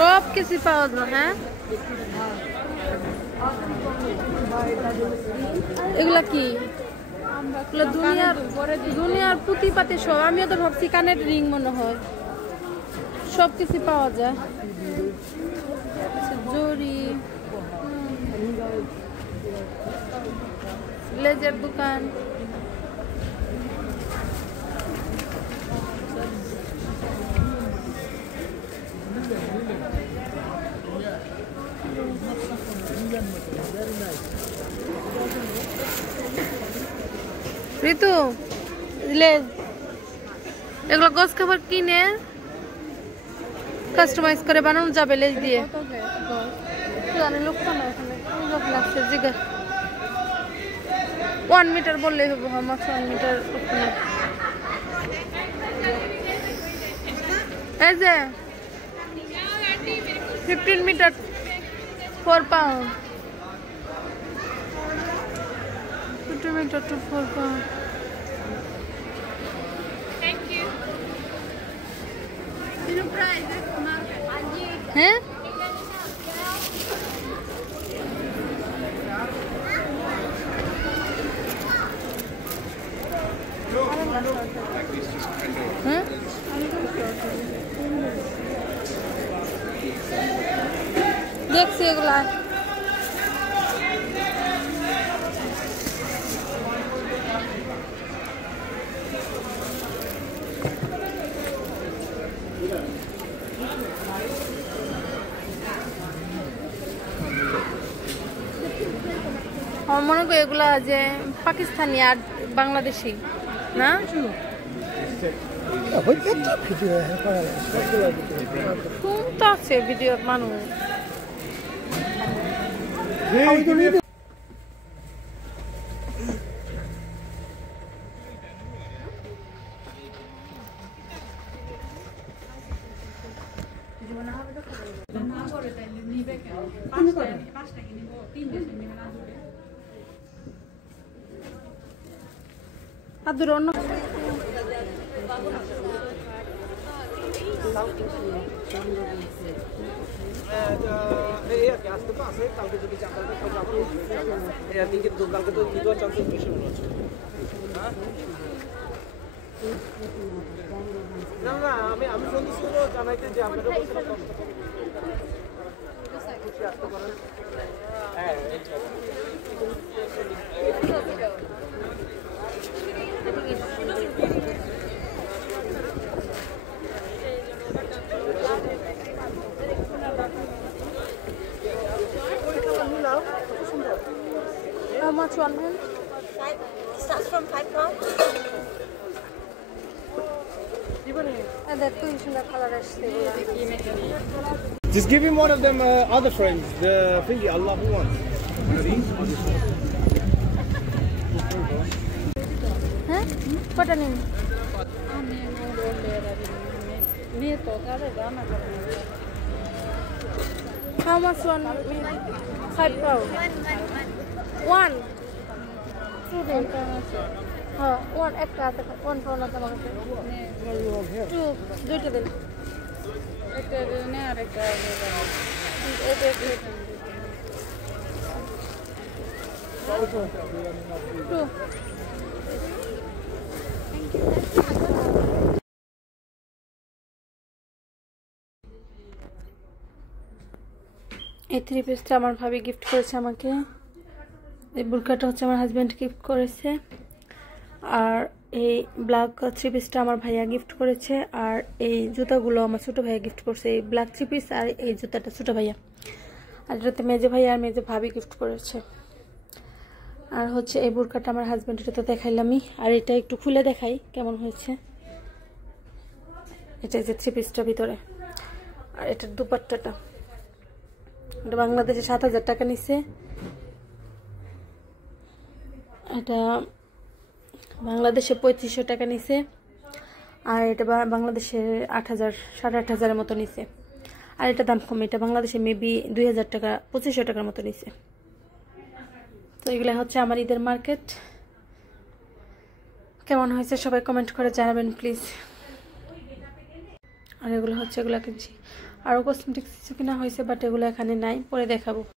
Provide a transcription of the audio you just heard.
সব কিছু পাওয়া যায়। হ্যাঁ, এগুলা কি? দুনিয়ার পুঁতিপাতি সব। আমিও তো ভাবছি কানের রিং মনে হয়। সব কিছু পাওয়া যায়। জরি, লেজের দোকান, ঋতু লেজ, এগুলো গোস খাবার কিনে কাস্টমাইজ করে বানানো যাবে লেজ দিয়ে। লোকটা না এখানে লাগছে জিগা 1 মিটার বললেই হবে। আমার 1 মিটার। এই যে 15 metre 4 pound. 15 metre to 4 pound. হ্যাঁ, দেখছি এগুলা। আমার মনে করি এগুলা যে পাকিস্তানি আর বাংলাদেশি না? কোনটা আছে ভিডিও মানুষ? আদুর অন্য আমি জানাইতে যে আপনাদের আসতে পারেন। হ্যাঁ, how much one hand? 5 starts from 5 pounds. And that two is in the color. just give him one of them other frames, the thingy Allah who wants. Huh? What a name? How much one? 5 pounds. One. One extra. 1 pound. 2. Do it then. Two. এই 3 পিসটা আমার ভাবি gift করেছে আমাকে। এই বুরকাটা হচ্ছে আমার husband gift করেছে। আর এই ব্ল্যাক 3 পিসটা আমার ভাইয়া গিফট করেছে। আর এই জুতাগুলো আমার ছোট ভাইয়া গিফট করছে। এই ব্ল্যাক 3 পিস আর এই জুতাটা ছোট ভাইয়া। আর এটাতে মেজে ভাইয়া আর মেজে ভাবি গিফট করেছে। আর হচ্ছে এই বুরকাটা আমার হাজবেন্ড, এটা তো দেখাইলামই। আর এটা একটু খুলে দেখাই কেমন হয়েছে। এটা যে 3 পিসটা ভিতরে। আর এটার দুপাট্টাটা, এটা বাংলাদেশে 7,000 টাকা নিছে। এটা বাংলাদেশে 2500 টাকা নিছে। আর এটা বাংলাদেশে 8,000 8,500 মতো নিছে। আর এটা দাম কম, এটা বাংলাদেশে মেবি 2,000 টাকা 2500 টাকার মতো নিছে। তো এগুলো হচ্ছে আমার ঈদের মার্কেট। কেমন হয়েছে সবাই কমেন্ট করে জানাবেন প্লিজ। আর এগুলো হচ্ছে, এগুলো কিনছি। আরও কসমেটিক্স কিছু কিনা হয়েছে, বাট এগুলো এখানে নাই, পরে দেখাবো।